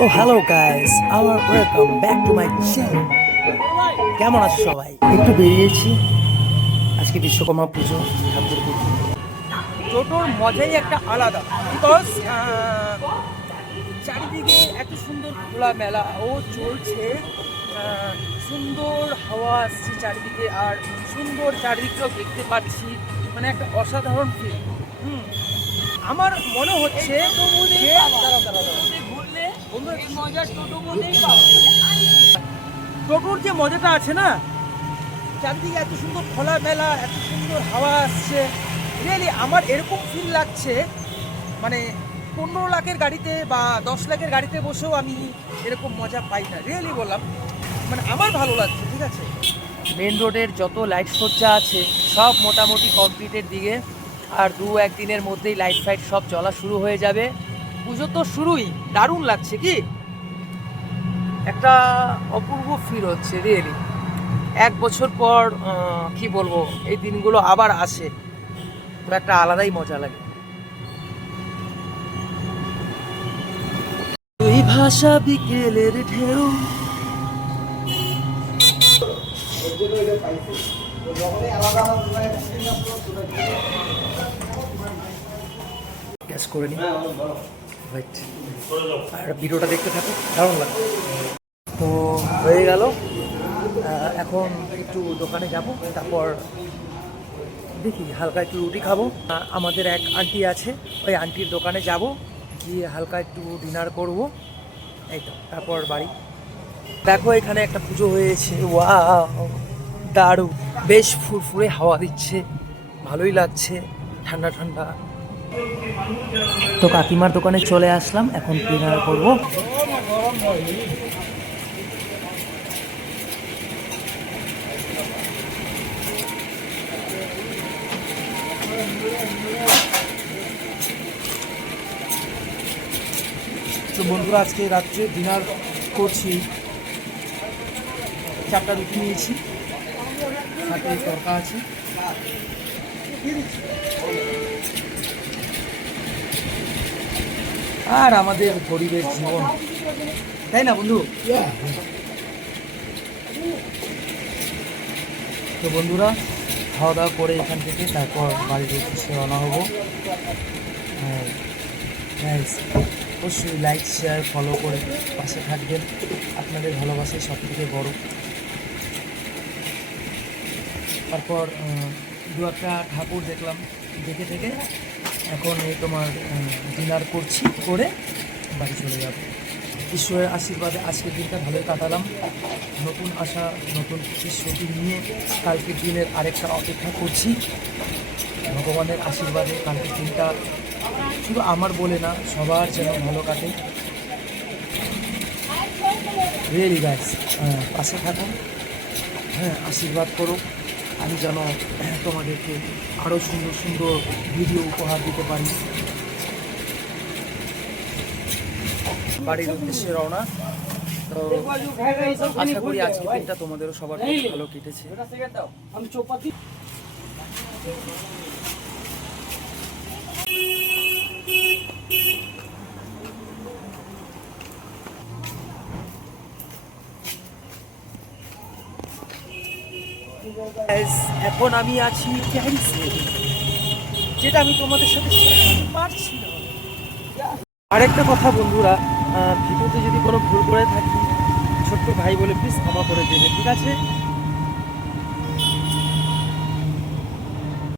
Oh hello guys, our welcome back to my channel. কেমন আছো সবাই? একটু বেরিয়েছি আজকে বিশ্বকর্মা পুজো ঠাকুর পুজো। টোটোর মজাই একটা আলাদা, বিকজ চারিদিকে এত সুন্দর খোলামেলা ও চলছে, সুন্দর হাওয়া আসছে চারিদিকে, আর সুন্দর চারিদিকটাও দেখতে পাচ্ছি, মানে একটা অসাধারণ ফিল। আমার মনে হচ্ছে যে টোটোর যে মজাটা আছে না, চারিদিকে এত সুন্দর খোলামেলা, এত সুন্দর হাওয়া আসছে, রিয়েলি আমার এরকম ফিল লাগছে মানে 15 লাখের গাড়িতে বা 10 লাখের গাড়িতে বসেও আমি এরকম মজা পাই না, রিয়েলি বললাম, মানে আমার ভালো লাগছে। ঠিক আছে, মেন রোডের যত লাইট সজ্জা আছে সব মোটামুটি কমপ্লিটের দিকে, আর 2-1 দিনের মধ্যেই লাইট ফাইট সব জ্বলা শুরু হয়ে যাবে। পুজো তো শুরুই, দারুণ লাগছে। কি একটা অপূর্ব ফিল হচ্ছে রিয়েলি। 1 বছর পর কি বলবো, এই দিনগুলো আবার আসে, তো একটা আলাদাই মজা লাগে। দুই ভাষা বিকেলের ঢেউ, গ্যাস করে নি, ওয়েট, আর ভিডিওটা দেখতে থাকো, দারুণ লাগবে। তো হয়ে গেল, এখন একটু দোকানে যাব, তারপর দেখি হালকা একটু রুটি খাবো। আমাদের এক আন্টি আছে, ওই আন্টির দোকানে যাব, গিয়ে হালকা একটু ডিনার করব, এই তো, তারপর বাড়ি। দেখো এখানে একটা পুজো হয়েছে, ওয়াও দারুণ, বেশ ফুরফুরে হাওয়া দিচ্ছে, ভালোই লাগছে, ঠান্ডা ঠান্ডা। তো কাকিমার দোকানে চলে আসলাম, এখন ডিনার করব। তো বন্ধুরা, আজকে রাত্রে ডিনার করছি, 4টা রুটি নিয়েছি, সাথে তরকা আছে। আর আমাদের গরিবের জীবন, তাই না বন্ধু? তো বন্ধুরা, খাওয়া দাওয়া করে এখান থেকে তারপর বাড়ির উদ্দেশ্যে রওনা হবো। অবশ্যই লাইক শেয়ার ফলো করে পাশে থাকবেন, আপনাদের ভালোবাসাই সব থেকে বড়। তারপর 2-1টা ঠাকুর দেখলাম, দেখে থেকে এখন এই তোমার ডিনার করছি, করে বাড়ি চলে যাব। ঈশ্বরের আশীর্বাদে আজকের দিনটা ভালোই কাটালাম। নতুন আশা, নতুন প্রতিশ্রুতি নিয়ে কালকের দিনের আরেকটা অপেক্ষা করছি। ভগবানের আশীর্বাদে কালকের দিনটা শুধু আমার বলে না, সবার যেন ভালো কাটে। রিয়েলি গাইস, পাশে থাকুন, হ্যাঁ, আশীর্বাদ করো, আমি যেন তোমাদেরকে আরও সুন্দর সুন্দর ভিডিও উপহার দিতে পারি। বাড়ির উদ্দেশ্যে রওনা। তো আশা করি আজকের দিনটা তোমাদেরও সবার ভালো কেটেছে। এখন আমি আছি প্যারিসে, যেটা আমি তোমাদের সাথে শেয়ার করতে পারছি না। আরেকটা কথা বন্ধুরা, ভিডিওতে যদি কোনো ভুল করে থাকি, ছোট্ট ভাই বলে প্লিজ ক্ষমা করে দেবে, ঠিক আছে?